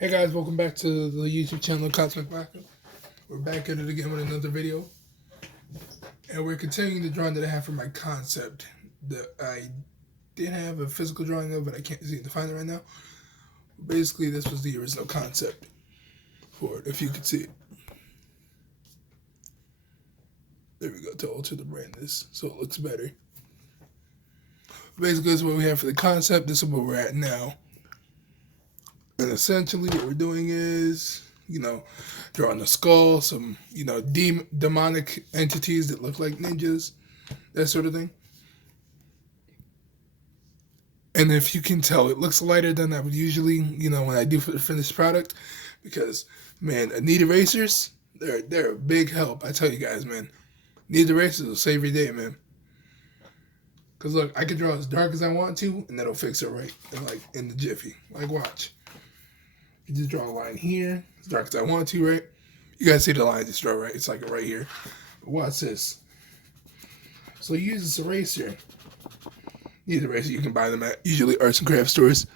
Hey guys, welcome back to the YouTube channel Cosmic Baka. We're back at it again with another video. And we're continuing the drawing that I have for my concept. That I did have a physical drawing of, but I can't seem to find it right now. Basically, this was the original concept for it, if you could see it. There we go, to alter the brightness so it looks better. Basically, this is what we have for the concept. This is where we're at now. And essentially what we're doing is, drawing a skull, some, demonic entities that look like ninjas, that sort of thing. And if you can tell, it looks lighter than I would usually, when I do for the finished product. Because, man, Need erasers, they're a big help. I tell you guys, man. Need erasers will save your day, man. Because, look, I can draw as dark as I want to, and that'll fix it right, in the jiffy. Like, watch. You just draw a line here, as dark as I want to, right? You guys see the line just draw, right? It's like right here. But watch this. So you use this eraser. These erasers, you can buy them at usually arts and craft stores.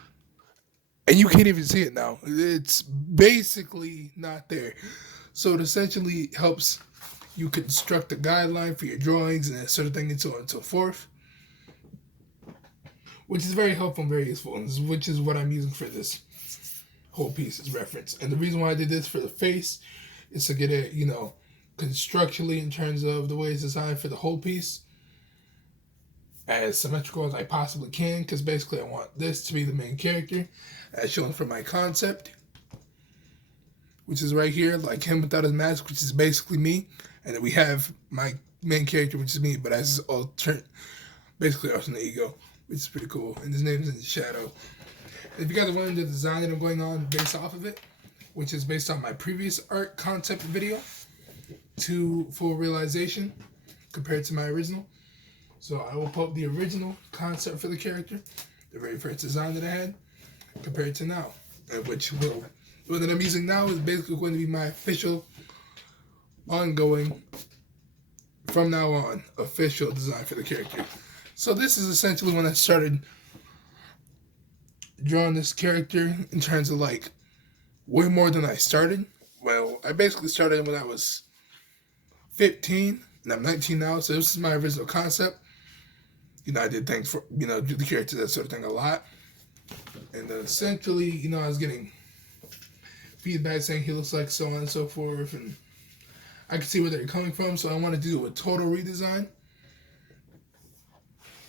And you can't even see it now. It's basically not there. So it essentially helps you construct a guideline for your drawings and that sort of thing and so on and so forth. Which is very helpful and very useful, which is what I'm using for this whole piece as reference. And the reason why I did this for the face is to get it, constructually in terms of the way it's designed for the whole piece as symmetrical as I possibly can, because basically I want this to be the main character as shown from my concept, which is right here, like him without his mask, which is basically me. And then we have my main character, which is me, but as basically alternate ego, which is pretty cool. And his name is in the shadow. If you guys are wondering the design that I'm going on based off of it, which is based on my previous art concept video to full realization compared to my original. So I will put the original concept for the character, the very first design that I had, compared to now. And the one that I'm using now is basically going to be my official, ongoing, from now on, official design for the character. So this is essentially when I started drawing this character in terms of way more than I started. Well, I basically started when I was 15 and I'm 19 now, so this is my original concept. I did things for, do the character, that sort of thing a lot. And essentially, I was getting feedback saying he looks like so on and so forth, and I could see where they're coming from, so I wanted to do a total redesign.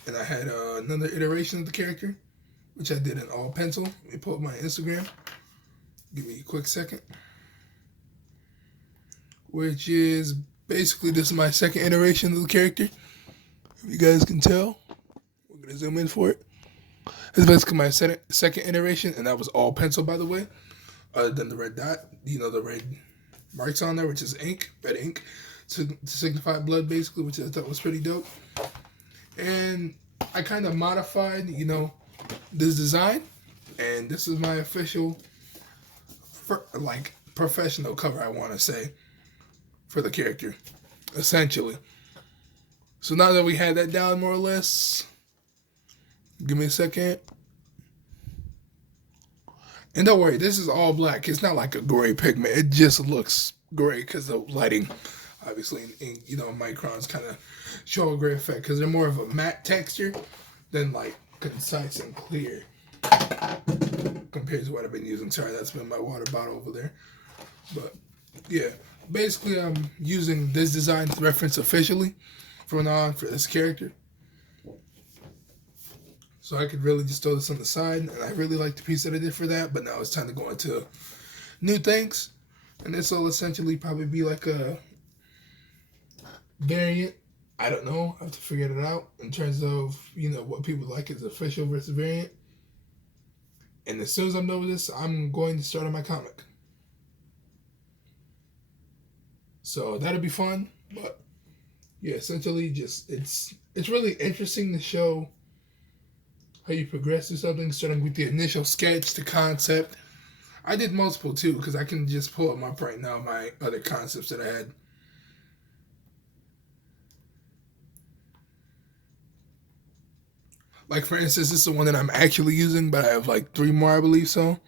And I had another iteration of the character, which I did in all pencil. Let me pull up my Instagram. Give me a quick second. Which is basically, this is my second iteration of the character. If you guys can tell. We're going to zoom in for it. This is basically my second iteration, and that was all pencil, by the way. Other than the red dot, the red marks on there, which is ink, red ink, to signify blood, basically, which I thought was pretty dope. And I kind of modified, this design, and this is my official, professional cover, I want to say, for the character, essentially. So now that we had that down more or less, give me a second. And don't worry, this is all black. It's not like a gray pigment. It just looks gray because the lighting, obviously, in microns kind of show a gray effect because they're more of a matte texture than concise and clear compared to what I've been using. Sorry, that's been my water bottle over there. But yeah, basically I'm using this design to reference officially from now on for this character. So I could really just throw this on the side, and I really like the piece that I did for that, but now it's time to go into new things. And this will essentially probably be like a variant. I don't know. I have to figure it out in terms of, what people like is official versus variant. And as soon as I'm done with this, I'm going to start on my comic. So that'll be fun. But yeah, essentially it's really interesting to show how you progress through something, starting with the initial sketch, the concept. I did multiple too, because I can just pull up right now my other concepts that I had. Like, for instance, this is the one that I'm actually using, but I have 3 more, I believe so.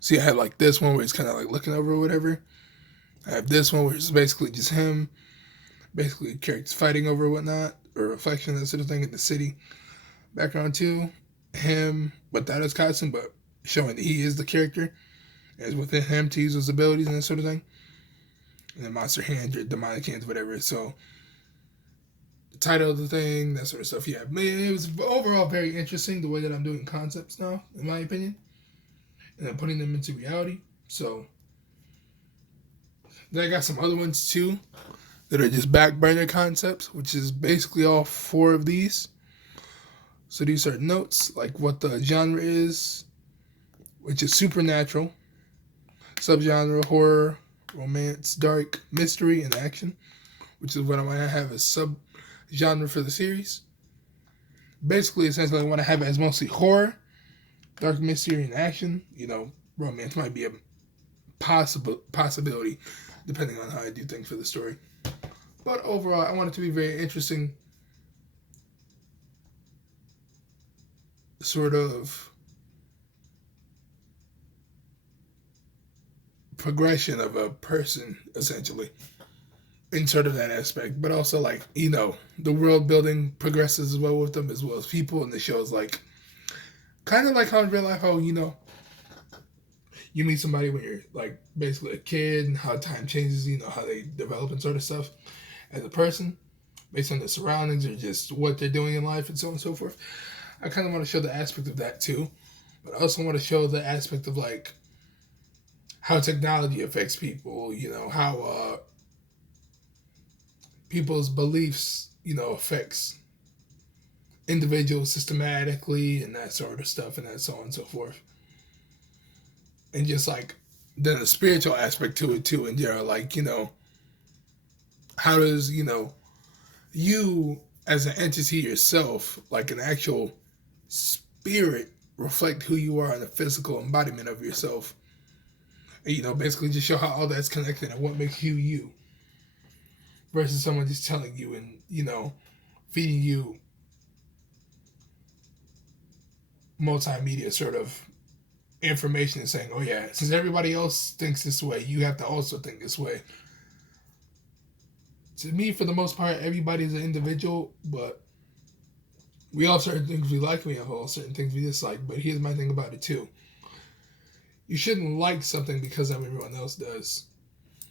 See, I had like this one where he's kind of like looking over or whatever. I have this one where it's basically just him, basically characters fighting over whatnot, or reflection, that sort of thing in the city. Background too, him without his costume, but showing that he is the character. And it's within him to use his abilities and that sort of thing. And then monster hands or demonic hands, whatever. So the title of the thing, that sort of stuff. Yeah, it was overall very interesting the way that I'm doing concepts now, in my opinion, and I'm putting them into reality. So then I got some other ones too that are just back burner concepts, which is basically all 4 of these. So these are notes, like what the genre is, which is supernatural, subgenre horror, romance, dark, mystery, and action, which is what I want to have as subgenre for the series. Basically, essentially, I want to have it as mostly horror, dark, mystery, and action. You know, romance might be a possibility, depending on how I do things for the story. But overall, I want it to be very interesting, sort of progression of a person, essentially, in sort of that aspect. But also, like, you know, the world building progresses as well with them, as well as people, and the show's like, kind of like how in real life, how, you know, you meet somebody when you're, like, basically a kid, and how time changes, you know, how they develop and sort of stuff as a person, based on their surroundings, or just what they're doing in life, and so on and so forth. I kind of want to show the aspect of that, too. But I also want to show the aspect of, like, how technology affects people, you know, how people's beliefs, you know, affects individuals systematically, and that sort of stuff, and that so on and so forth. And just like then a spiritual aspect to it too, and general, like, you know, how does, you know, you as an entity yourself, like an actual spirit, reflect who you are in the physical embodiment of yourself. And, you know, basically just show how all that's connected and what makes you you, versus someone just telling you and, you know, feeding you multimedia sort of information and saying, oh yeah, since everybody else thinks this way, you have to also think this way. To me, for the most part, everybody's an individual, but we all have certain things we like, we have all certain things we dislike. But here's my thing about it too. You shouldn't like something because everyone else does.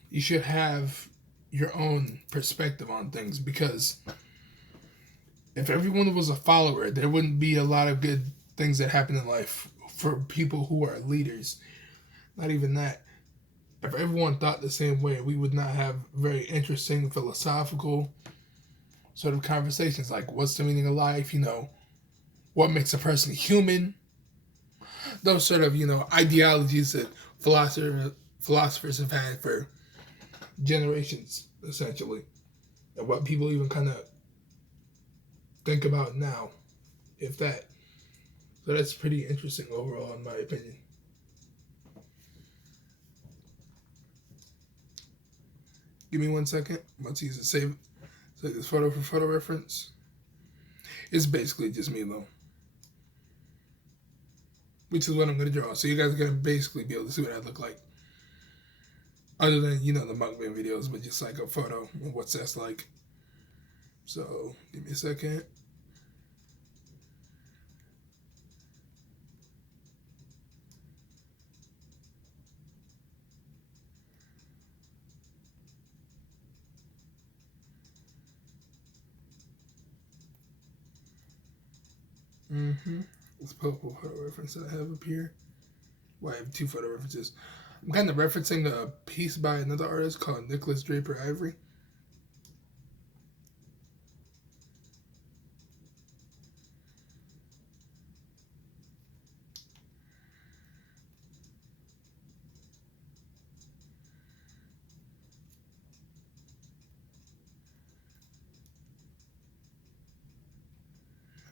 You should have your own perspective on things, because if everyone was a follower, there wouldn't be a lot of good things that happen in life for people who are leaders. Not even that. If everyone thought the same way, we would not have very interesting philosophical sort of conversations like what's the meaning of life, you know, what makes a person human, those sort of, you know, ideologies that philosophers have had for generations, essentially, and what people even kind of think about now, if that. So that's pretty interesting overall, in my opinion. Give me 1 second. I'm about to use it. Save this photo for photo reference. It's basically just me though, which is what I'm going to draw. So you guys are going to basically be able to see what I look like. Other than, you know, the mukbang videos, but just like a photo of what that's like. So give me a second. Let's pull up a photo reference that I have up here. Well, I have 2 photo references. I'm kind of referencing a piece by another artist called Nicholas Draper Ivory.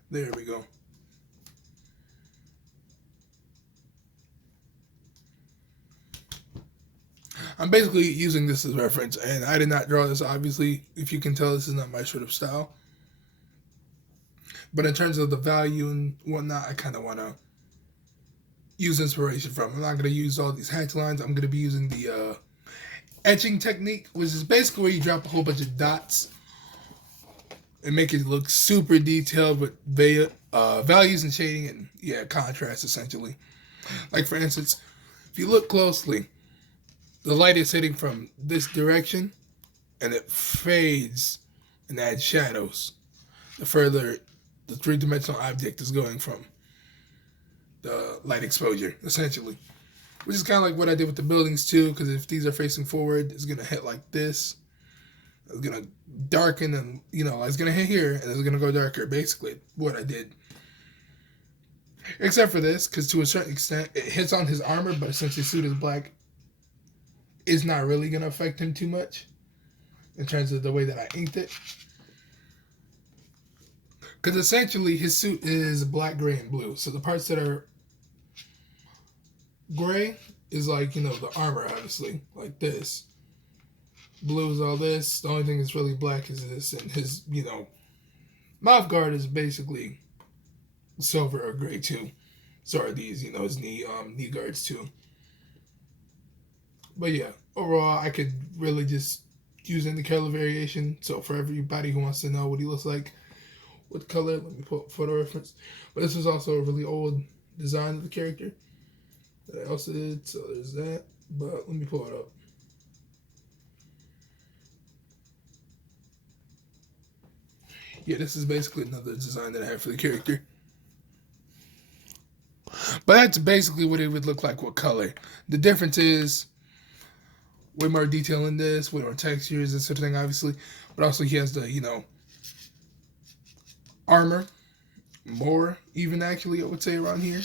There we go. I'm basically using this as reference, and I did not draw this, obviously. If you can tell, this is not my sort of style. But in terms of the value and whatnot, I kind of want to use inspiration from. I'm not going to use all these hatch lines. I'm going to be using the etching technique, which is basically where you drop a whole bunch of dots and make it look super detailed with values and shading and, yeah, contrast, essentially. Like, for instance, if you look closely, the light is hitting from this direction, and it fades and adds shadows the further the three-dimensional object is going from the light exposure, essentially. Which is kind of like what I did with the buildings, too, because if these are facing forward, it's going to hit like this. It's going to darken and, it's going to hit here, and it's going to go darker, basically, what I did. Except for this, because to a certain extent, it hits on his armor, but since his suit is black, it's not really going to affect him too much in terms of the way that I inked it. Because essentially, his suit is black, gray, and blue. So the parts that are gray is like, the armor, obviously, like this. Blue is all this. The only thing that's really black is this. And his, mouth guard is basically silver or gray, too. So are these, his knee guards, too. But yeah, overall, I could really just use any color variation. So for everybody who wants to know what he looks like with color, let me pull up photo reference. But this was also a really old design of the character that I also did. So there's that. But let me pull it up. Yeah, this is basically another design that I have for the character. But that's basically what it would look like with color. The difference is way more detail in this, way more textures and sort of thing, obviously. But also he has the, armor. More, even actually, I would say, around here.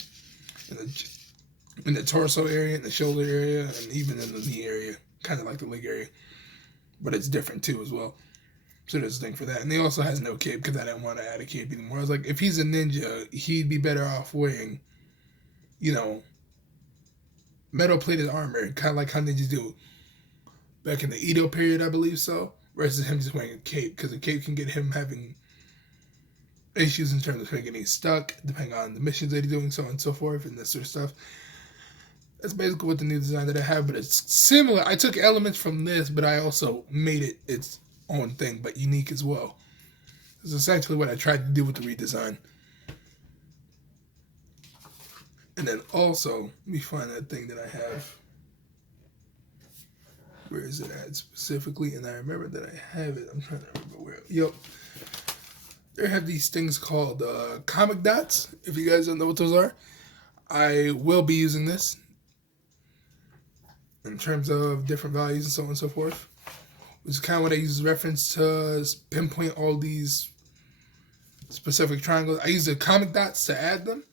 In the torso area, in the shoulder area, and even in the knee area. Kind of like the leg area. But it's different, too, as well. So there's a thing for that. And he also has no cape, because I didn't want to add a cape anymore. I was like, if he's a ninja, he'd be better off wearing, metal-plated armor. Kind of like how ninjas do back in the Edo period, I believe so. Versus him just wearing a cape, because a cape can get him having issues in terms of him getting stuck, depending on the missions that he's doing, so on and so forth, and that sort of stuff. That's basically what the new design that I have, but it's similar. I took elements from this, but I also made it its own thing, but unique as well. It's essentially what I tried to do with the redesign. And then also, let me find that thing that I have. Where is it at specifically? And I remember that I have it. I'm trying to remember where. Yep. They have these things called comic dots. If you guys don't know what those are, I will be using this in terms of different values and so on and so forth. Which is kind of what I use as reference to pinpoint all these specific triangles. I use the comic dots to add them.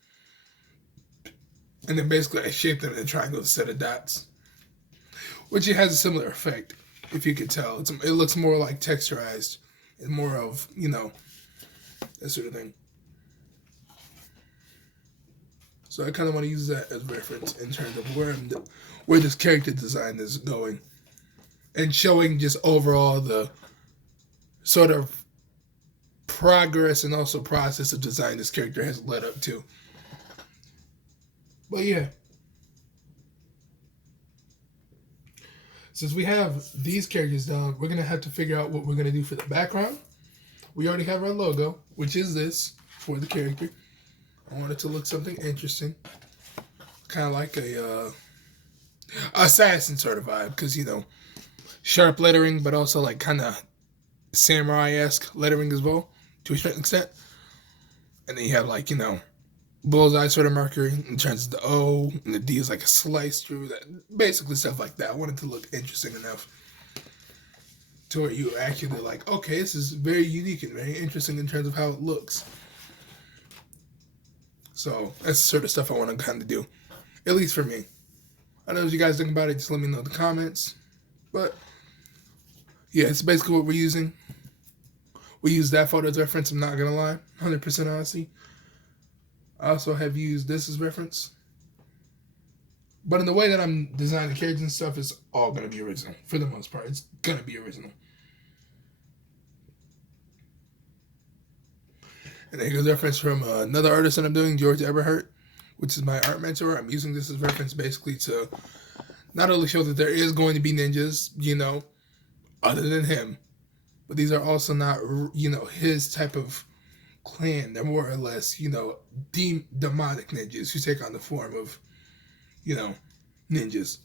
And then basically I shape them in a triangle instead of dots. Which it has a similar effect, if you could tell. It looks more like texturized. And more of, that sort of thing. So I kind of want to use that as reference in terms of where this character design is going. And showing just overall the sort of progress and also process of design this character has led up to. But yeah. Since we have these characters done, we're going to have to figure out what we're going to do for the background. We already have our logo, which is this for the character. I want it to look something interesting. Kind of like a assassin sort of vibe, because, sharp lettering, but also like kind of samurai-esque lettering as well, to a certain extent. And then you have like, bullseye sort of marker in terms of the O, and the D is like a slice through that. Basically stuff like that. I want it to look interesting enough to where you actually like, okay, this is very unique and very interesting in terms of how it looks. So that's the sort of stuff I want to kind of do, at least for me. I know what you guys think about it, just let me know in the comments. But yeah, it's basically what we're using. We use that photo as reference, I'm not going to lie, 100% honesty. I also have used this as reference. But in the way that I'm designing characters and stuff, it's all going to be original. For the most part, it's going to be original. And then here's a reference from another artist that I'm doing, George Eberhardt, which is my art mentor. I'm using this as reference basically to not only show that there is going to be ninjas, other than him, but these are also not, his type of clan. They're more or less, demonic ninjas who take on the form of, ninjas.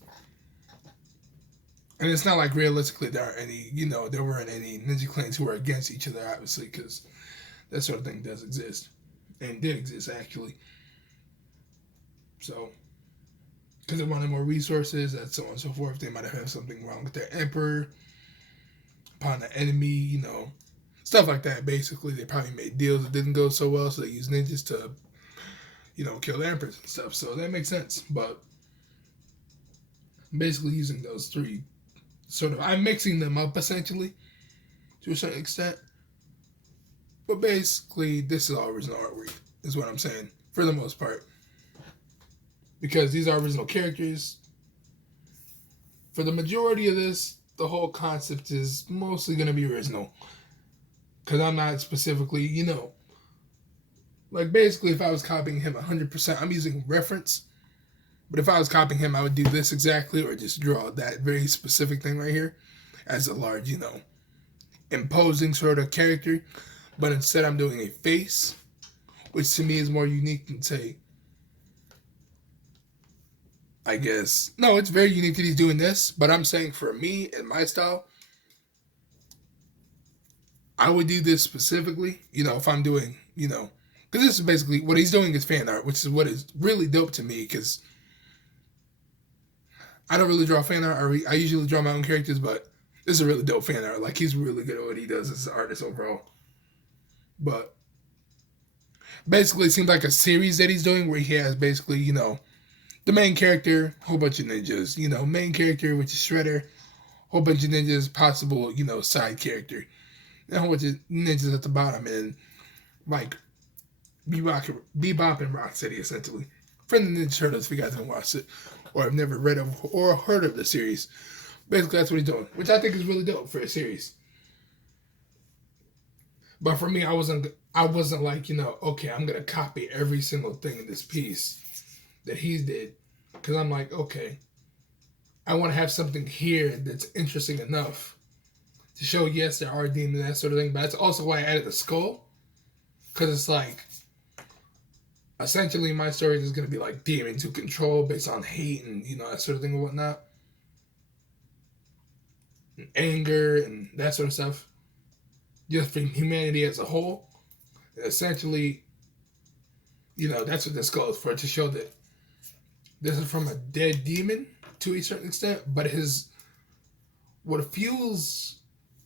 And it's not like realistically there are any, there weren't any ninja clans who were against each other, obviously, because that sort of thing does exist. And did exist, actually. So, because they wanted more resources and so on and so forth, they might have had something wrong with their emperor, upon the enemy, stuff like that. Basically, they probably made deals that didn't go so well, so they used ninjas to, kill the emperors and stuff. So that makes sense. But basically using those three I'm mixing them up essentially to a certain extent. But basically, this is all original artwork, is what I'm saying, for the most part. Because these are original characters. For the majority of this, the whole concept is mostly going to be original. Because I'm not specifically, basically if I was copying him 100%, I'm using reference. But if I was copying him, I would do this exactly or just draw that very specific thing right here as a large, imposing sort of character. But instead I'm doing a face, which to me is more unique than, say, I guess. No, it's very unique that he's doing this. But I'm saying for me and my style, I would do this specifically, if I'm doing, because this is basically what he's doing is fan art, which is what is really dope to me because I don't really draw fan art. I usually draw my own characters, but this is a really dope fan art. Like, he's really good at what he does as an artist overall. But basically, it seems like a series that he's doing where he has basically, the main character, whole bunch of ninjas. Main character, which is Shredder, whole bunch of ninjas, possible, side character. And a whole bunch of ninjas at the bottom, and like Bebop and Rocksteady, essentially. From the Ninja Turtles, if you guys haven't watched it, or have never read of or heard of the series. Basically, that's what he's doing, which I think is really dope for a series. But for me, I wasn't like, okay, I'm going to copy every single thing in this piece that he did. Because I'm like, okay, I want to have something here that's interesting enough to show, yes, there are demons and that sort of thing. But that's also why I added the skull. Because it's like, essentially, my story is going to be like demons who control based on hate and, that sort of thing and whatnot. And anger and that sort of stuff. Just for humanity as a whole. And essentially, that's what this skull is for, to show that this is from a dead demon to a certain extent, but what fuels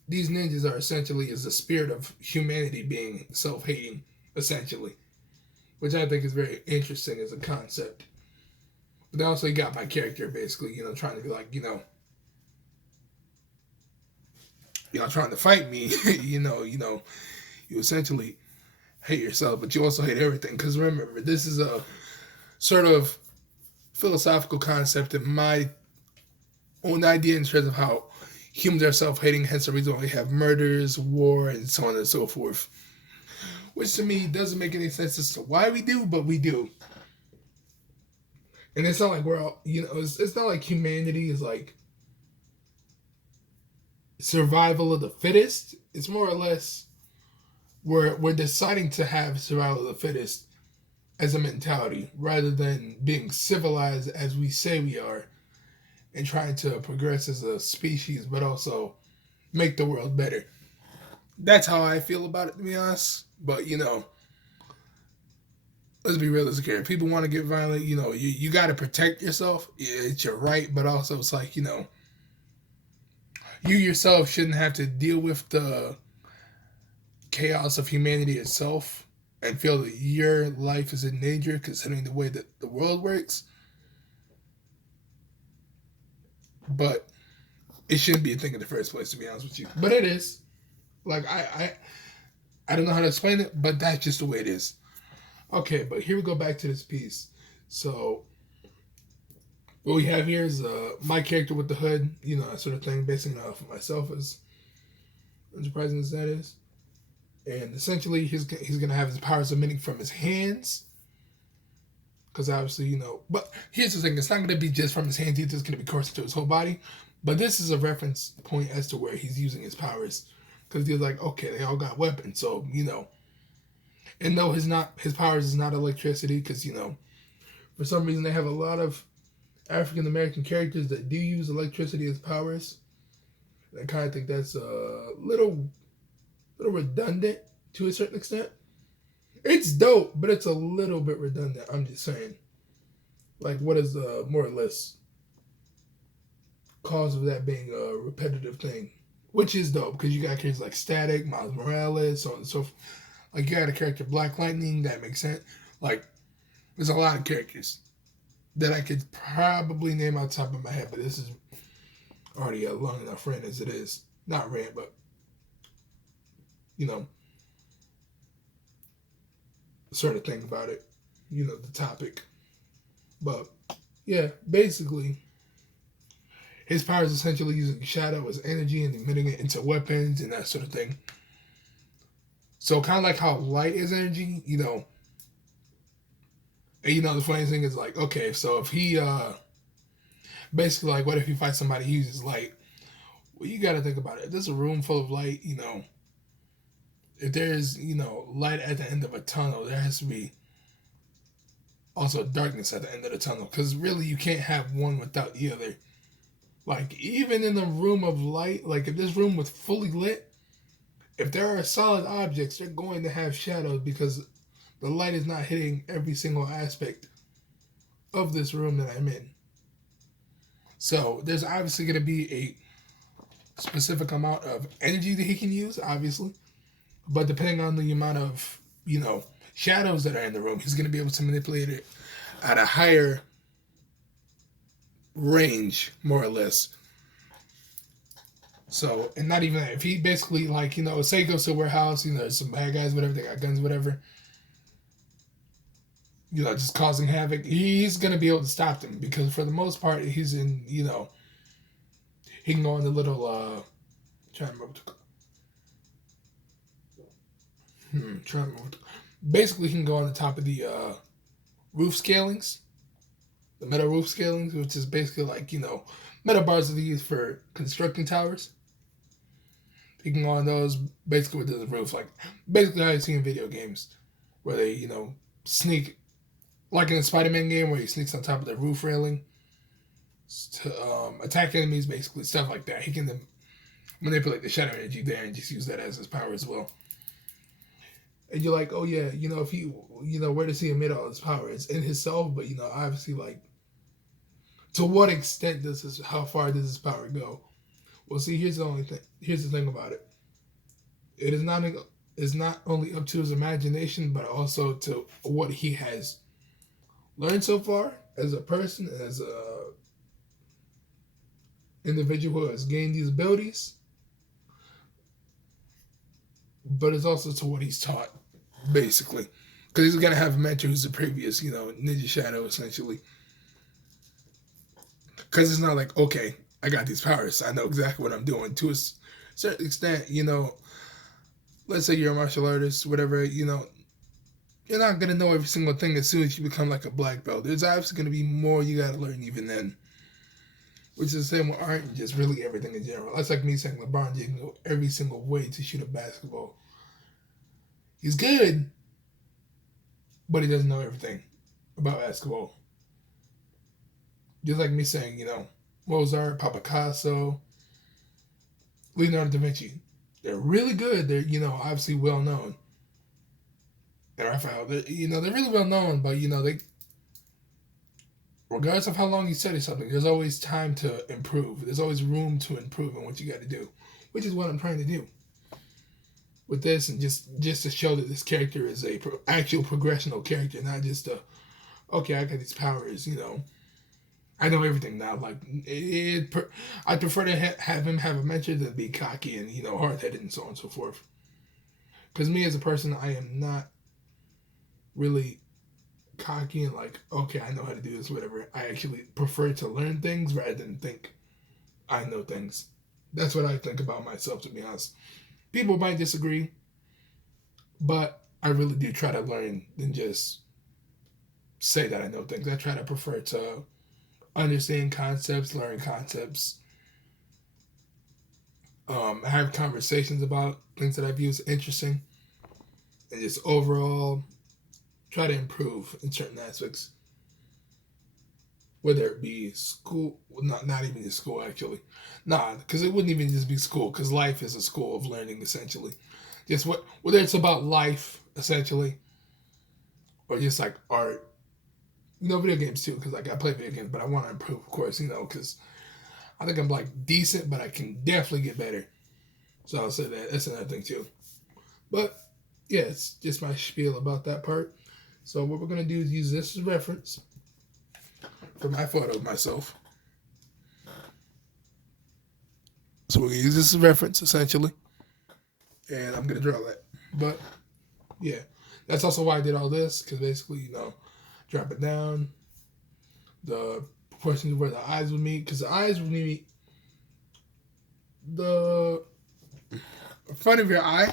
these ninjas are essentially is the spirit of humanity being self-hating, essentially. Which I think is very interesting as a concept. But also you got my character basically, trying to be like, trying to fight me, you essentially hate yourself, but you also hate everything. Because remember, this is a sort of philosophical concept in my own idea in terms of how humans are self-hating, hence the reason why we have murders, war, and so on and so forth. Which to me doesn't make any sense as to why we do, but we do. And it's not like we're all, it's not like humanity is like survival of the fittest. It's more or less we're deciding to have survival of the fittest as a mentality rather than being civilized as we say we are and trying to progress as a species, but also make the world better. That's how I feel about it, to be honest. But, let's be realistic here. If people want to get violent, you got to protect yourself. It's your right, but also it's like, you yourself shouldn't have to deal with the chaos of humanity itself and feel that your life is in danger considering the way that the world works. But it shouldn't be a thing in the first place, to be honest with you. But it is. Like, I don't know how to explain it, but that's just the way it is. Okay, but here we go back to this piece. So, what we have here is my character with the hood, that sort of thing, basing it off of myself, as unsurprising as that is. And essentially, he's going to have his powers emitting from his hands. Because obviously, but here's the thing: it's not going to be just from his hands; it's going to be coursing to his whole body. But this is a reference point as to where he's using his powers, because he's like, okay, they all got weapons, so and no, his powers is not electricity, because for some reason they have a lot of African American characters that do use electricity as powers. I kind of think that's a little redundant to a certain extent. It's dope, but it's a little bit redundant. I'm just saying. Like, what is the more or less cause of that being a repetitive thing? Which is dope, because you got characters like Static, Miles Morales, so on and so forth. Like, you got a character Black Lightning, that makes sense. Like, there's a lot of characters that I could probably name out the top of my head, but this is already a long enough rant as it is. Not rant, but, sort of thing about it. The topic. But, yeah, basically, his power is essentially using shadow as energy and emitting it into weapons and that sort of thing. So, kind of like how light is energy, And, the funny thing is, like, okay, so if he, basically, like, what if he fights somebody who uses light? Well, you got to think about it. If there's a room full of light, if there's, light at the end of a tunnel, there has to be also darkness at the end of the tunnel. Because really, you can't have one without the other. Like, even in a room of light, like, if this room was fully lit, if there are solid objects, they're going to have shadows because the light is not hitting every single aspect of this room that I'm in. So, there's obviously going to be a specific amount of energy that he can use, obviously. But depending on the amount of, shadows that are in the room, he's going to be able to manipulate it at a higher range, more or less. So, and not even that. If he basically, like, say he goes to a warehouse, there's some bad guys, whatever, they got guns, whatever, just causing havoc, he's going to be able to stop them because for the most part, he's in, he can go on the little, basically he can go on the top of the roof scalings, the metal roof scalings, which is basically like, metal bars that they use for constructing towers. He can go on those basically with the roof, like basically how you see in video games where they, sneak, like in a Spider-Man game where he sneaks on top of the roof railing to attack enemies, basically, stuff like that. He can then manipulate the shadow energy there and just use that as his power as well. And you're like, oh yeah, if he, where does he emit all his power? It's in himself, but obviously, like, to what extent how far does his power go? Well, see, here's the thing about it. It is not only up to his imagination, but also to what he has learned so far as a person, as a individual who has gained these abilities. But it's also to what he's taught, basically. Because he's going to have a mentor who's the previous, Ninja Shadow, essentially. Because it's not like, okay, I got these powers. I know exactly what I'm doing. To a certain extent, let's say you're a martial artist, whatever, you're not going to know every single thing as soon as you become like a black belt. There's obviously going to be more you got to learn even then. Which is the same with art and just really everything in general. That's like me saying LeBron didn't know every single way to shoot a basketball. He's good, but he doesn't know everything about basketball. Just like me saying, Mozart, Picasso, Leonardo da Vinci. They're really good. They're, obviously well known. And Raphael, they're really well known, but, they, regardless of how long you study something, there's always time to improve. There's always room to improve in what you got to do, which is what I'm trying to do with this, and just to show that this character is a actual progressional character, not just okay, I got these powers, I know everything now. Like, I prefer to have him have a mentor than be cocky and, hard-headed and so on and so forth. Because me as a person, I am not really cocky and like, okay, I know how to do this, whatever. I actually prefer to learn things rather than think I know things. That's what I think about myself, to be honest. People might disagree, but I really do try to learn than just say that I know things. I try to prefer to understand concepts, learn concepts, have conversations about things that I view as interesting, and just overall try to improve in certain aspects. Whether it be school, not even just school actually, nah, because it wouldn't even just be school. Because life is a school of learning essentially. Just whether it's about life essentially, or just like art, video games too. Because like I play video games, but I want to improve, of course, because I think I'm like decent, but I can definitely get better. So I'll say that that's another thing too. But yeah, it's just my spiel about that part. So what we're gonna do is use this as reference for my photo of myself. So we're gonna use this as reference essentially, and I'm gonna draw that. But yeah, that's also why I did all this, because basically, drop it down, the proportions of where the eyes would meet, because the eyes would meet the front of your eye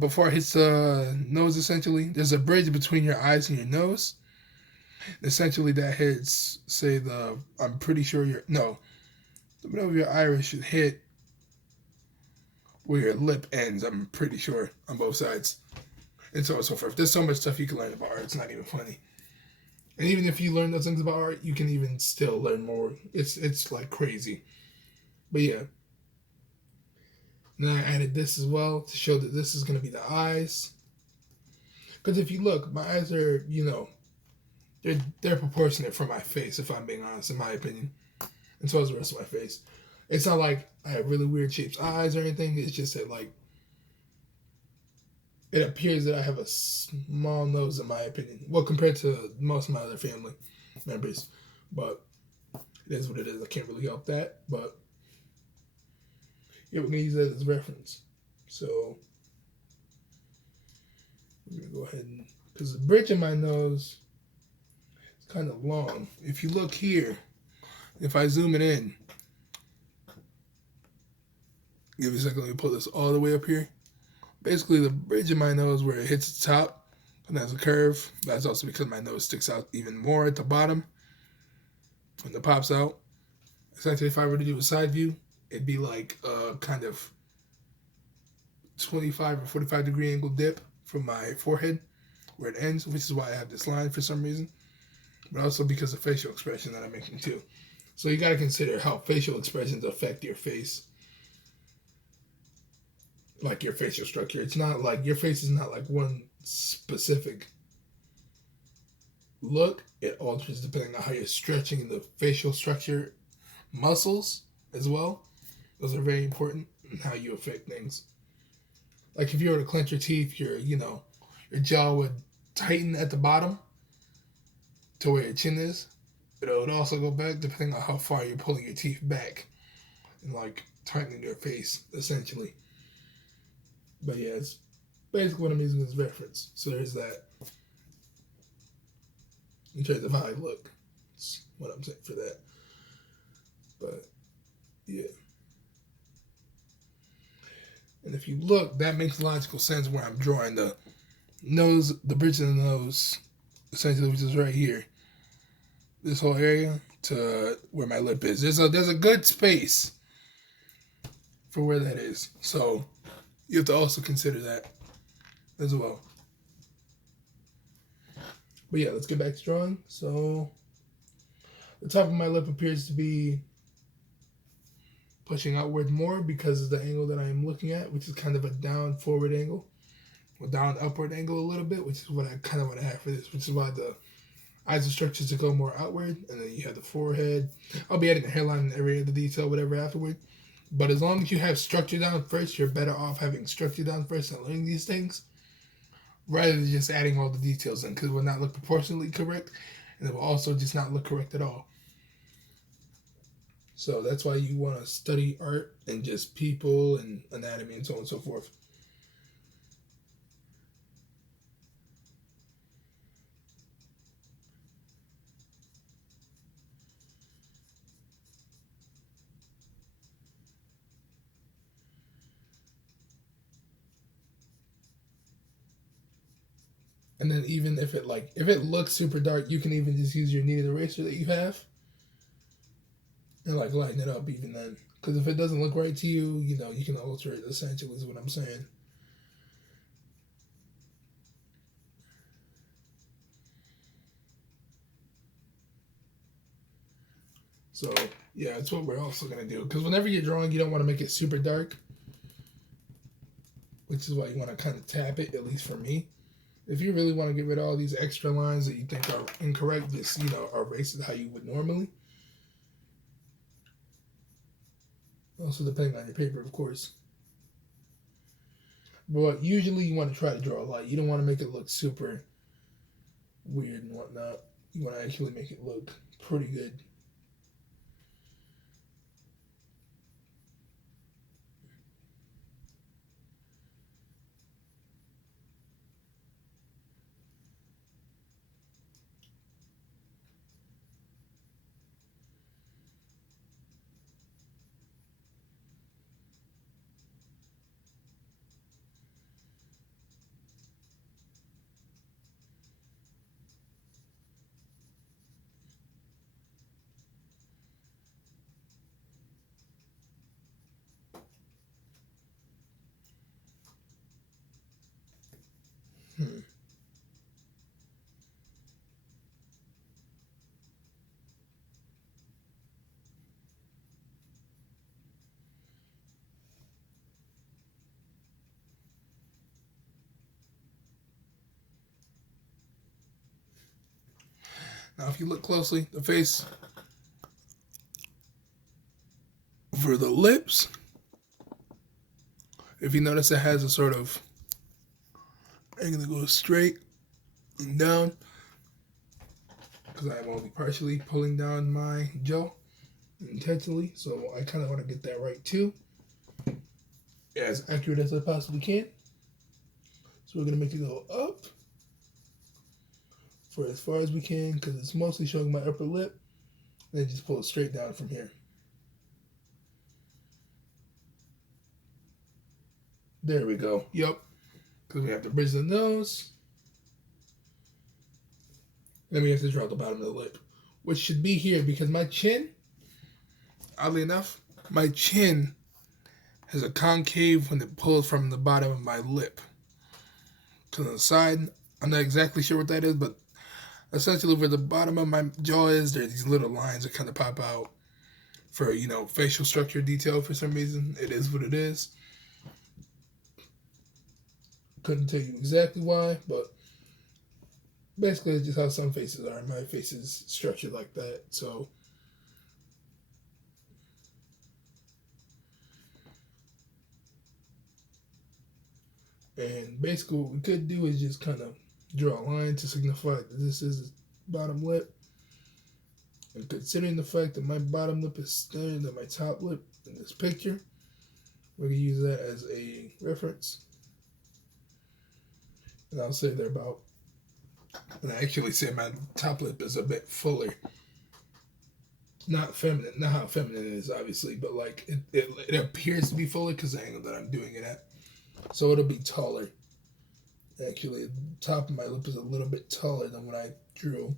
before it hits the nose. Essentially, there's a bridge between your eyes and your nose. Essentially, that hits, say, I'm pretty sure the middle of your iris should hit where your lip ends. I'm pretty sure on both sides, and so on and so forth. There's so much stuff you can learn about art. It's not even funny. And even if you learn those things about art, you can even still learn more. It's like crazy. But yeah. Then I added this as well to show that this is going to be the eyes. Because if you look, my eyes are, they're proportionate for my face, if I'm being honest, in my opinion. And so is the rest of my face. It's not like I have really weird shaped eyes or anything. It's just that, like, it appears that I have a small nose, in my opinion. Well, compared to most of my other family members. But it is what it is. I can't really help that. But yeah, we're going to use that as reference. So I'm going to go ahead and, because the bridge in my nose is kind of long. If you look here, if I zoom it in, give me a second, let me pull this all the way up here. Basically, the bridge in my nose where it hits the top and has a curve. That's also because my nose sticks out even more at the bottom when it pops out. Essentially, if I were to do a side view, it'd be like a kind of 25 or 45 degree angle dip from my forehead where it ends, which is why I have this line for some reason, but also because of facial expression that I'm making too. So you got to consider how facial expressions affect your face, like your facial structure. It's not like your face is not like one specific look. It alters depending on how you're stretching the facial structure muscles as well. Those are very important in how you affect things. Like if you were to clench your teeth, your jaw would tighten at the bottom to where your chin is. But it would also go back depending on how far you're pulling your teeth back and like tightening your face essentially. But yeah, it's basically what I'm using as reference. So there's that. In terms of how I look, that's what I'm saying for that. But yeah. And if you look, that makes logical sense where I'm drawing the nose, the bridge of the nose, essentially, which is right here. This whole area to where my lip is. There's a good space for where that is. So you have to also consider that as well. But yeah, let's get back to drawing. So the top of my lip appears to be pushing outward more because of the angle that I'm looking at, which is kind of a down forward angle, or down upward angle a little bit, which is what I kind of want to have for this, which is why the eyes are structured to go more outward, and then you have the forehead. I'll be adding the hairline and every other detail, whatever, afterward. But as long as you have structure down first, you're better off having structure down first and learning these things, rather than just adding all the details in, because it will not look proportionally correct, and it will also just not look correct at all. So that's why you want to study art and just people and anatomy and so on and so forth. And then even if it looks super dark, you can even just use your kneaded eraser that you have and like lighten it up even then. Because if it doesn't look right to you, you know, you can alter it essentially is what I'm saying. So yeah, that's what we're also gonna do. Because whenever you're drawing, you don't want to make it super dark, which is why you want to kind of tap it. At least for me, if you really want to get rid of all these extra lines that you think are incorrect, just erase it how you would normally. Also depending on your paper, of course. But usually you want to try to draw light. You don't want to make it look super weird and whatnot. You want to actually make it look pretty good. Now, if you look closely, the face for the lips, if you notice, it has a sort of, I'm going to go straight and down because I'm only partially pulling down my jaw intentionally. So I kind of want to get that right too, as accurate as I possibly can. So we're going to make it go up for as far as we can because it's mostly showing my upper lip. And then just pull it straight down from here. There we go. Yep. Because we have to bridge the nose. Then we have to draw the bottom of the lip, which should be here because my chin, oddly enough, my chin has a concave when it pulls from the bottom of my lip to the side. I'm not exactly sure what that is, but essentially where the bottom of my jaw is, there are these little lines that kind of pop out for, facial structure detail for some reason. It is what it is. Couldn't tell you exactly why, but basically it's just how some faces are. My face is structured like that, so. And basically what we could do is just kind of draw a line to signify that this is the bottom lip. And considering the fact that my bottom lip is thinner than my top lip in this picture, we're going to use that as a reference. And I'll say they're about, and I actually say my top lip is a bit fuller. Not feminine, not how feminine it is, obviously, but like it appears to be fuller because the angle that I'm doing it at. So it'll be taller. Actually, the top of my lip is a little bit taller than what I drew.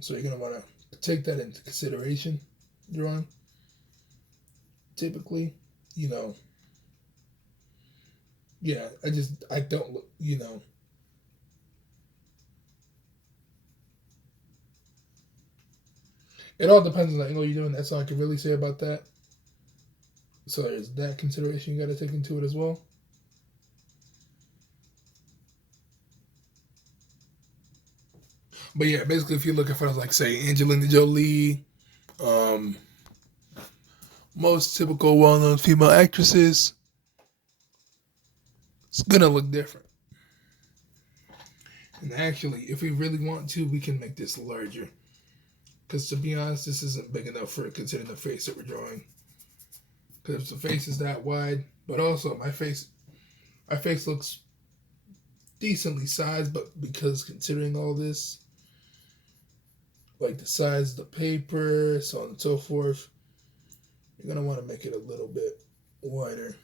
So you're going to want to take that into consideration drawing. Typically, yeah, I don't look, It all depends on the angle you're doing. That's all I can really say about that. So there's that consideration you got to take into it as well. But yeah, basically, if you're looking for, like, say, Angelina Jolie, most typical well-known female actresses, it's gonna look different. And actually, if we really want to, we can make this larger. Because to be honest, this isn't big enough for it considering the face that we're drawing. Because the face is that wide, but also my face looks decently sized, but because considering all this, like the size of the paper, so on and so forth, you're going to want to make it a little bit wider.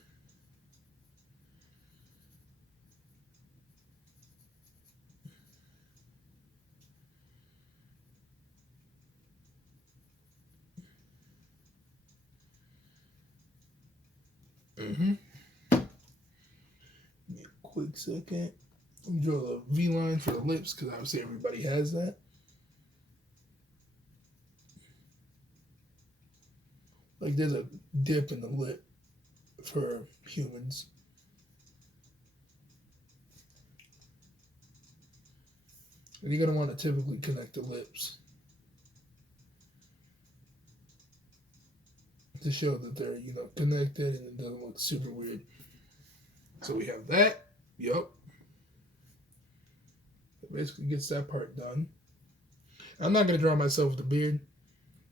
Mm-hmm. Give me a quick second. Let me draw the V line for the lips because obviously everybody has that. Like there's a dip in the lip for humans. And you're going to want to typically connect the lips to show that they're, connected and it doesn't look super weird. So we have that. Yup. It basically gets that part done. I'm not going to draw myself with a beard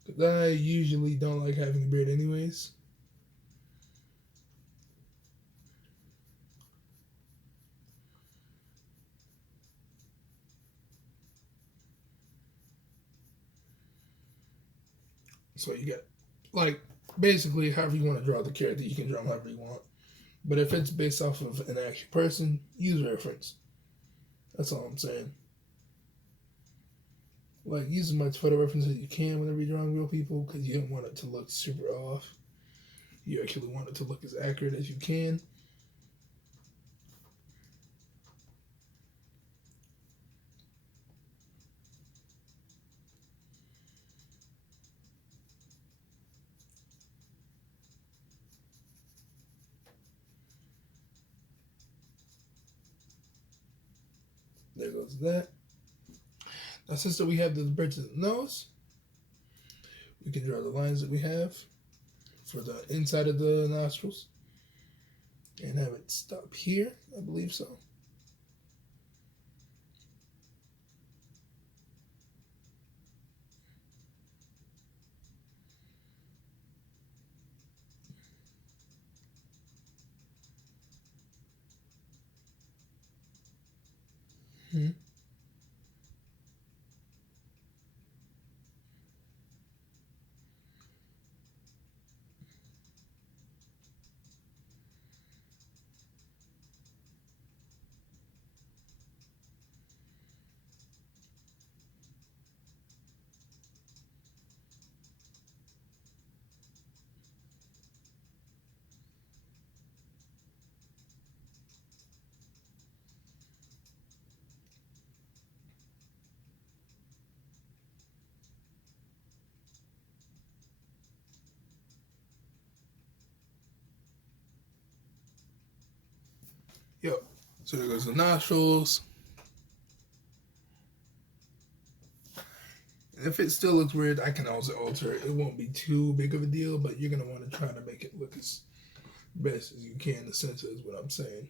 because I usually don't like having a beard anyways. So you get, like, basically however you want to draw the character, you can draw them however you want. But if it's based off of an actual person, use reference. That's all I'm saying. Like, use as much photo reference as you can whenever you're drawing real people because you don't want it to look super off. You actually want it to look as accurate as you can. There goes that. Now, since we have the bridge of the nose, we can draw the lines that we have for the inside of the nostrils and have it stop here. I believe so. Hmm. Yep. So there goes the nostrils. If it still looks weird, I can also alter it. It won't be too big of a deal, but you're going to want to try to make it look as best as you can, essentially, is what I'm saying.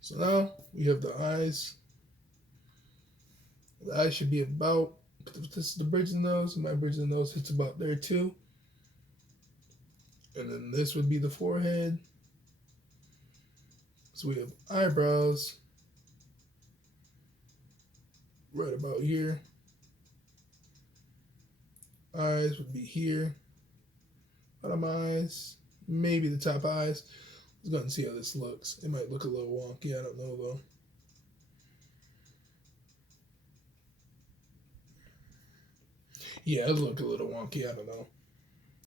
So now we have the eyes. The eyes should be about, if this is the bridge of the nose, my bridge of the nose hits about there too. And then this would be the forehead. So we have eyebrows right about here. Eyes would be here. Bottom eyes, maybe the top eyes. Let's go and see how this looks. It might look a little wonky. I don't know though. Yeah, it look a little wonky. I don't know.